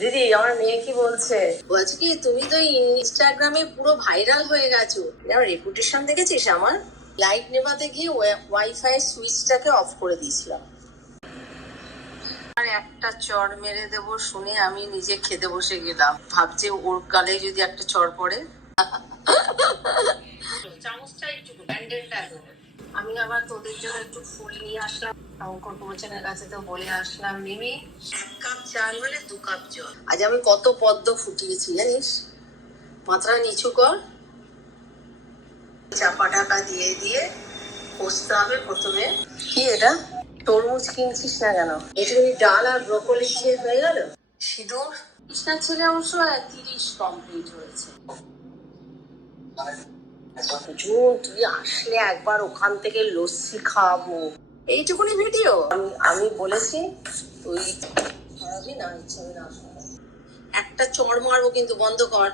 দিদি, আমার মেয়ে কি বলছে? বলছে কি, তুমি তো ইনস্টাগ্রামে পুরো ভাইরাল হয়ে গেছো। আমার রেপুটেশন দেখেছিস আমার? লাইট নেভাতে গিয়ে ওয়াইফাই সুইচটাকে অফ করে দিয়েছিলাম। আর একটা চড় মেরে দেবো শুনে আমি নিজে খেতে বসে গেলাম, ভাবছে ওর গালে যদি একটা চড় পড়ে। চামচটা একটু ব্যান্ডেলটা দেবো। আমি আবার তোদের জন্য একটু ফুল নিয়ে আসলাম, শঙ্কর প্রবচনের কাছে তো বলে আসলাম, মিমি 1 কাপ চাল হলে 2 কাপ জল। আজ আমি কত পদ্ম ফুটিয়েছি জানিস? মাথাটা নিচু কর, চাপা ঢাকা দিয়ে দিয়ে কষতে হবে প্রথমে। কি এটা? তরমুজ কিনছিস না কেন? এটুকুনি ডাল আর ব্রোকলি খেয়ে হয়ে গেল। সিঁদুর কৃষ্ণার ছেলে অবশ্য 30 কমপ্লিট হয়েছে। জুন, তুই আসলে একবার ওখান থেকে লস্যি খাওয়াবো। এইটুকুনি ভিডিও আমি বলেছি, তুই খাওয়াবি না? ইচ্ছা হবে না। একটা চড় মারবো কিন্তু, বন্ধ কর।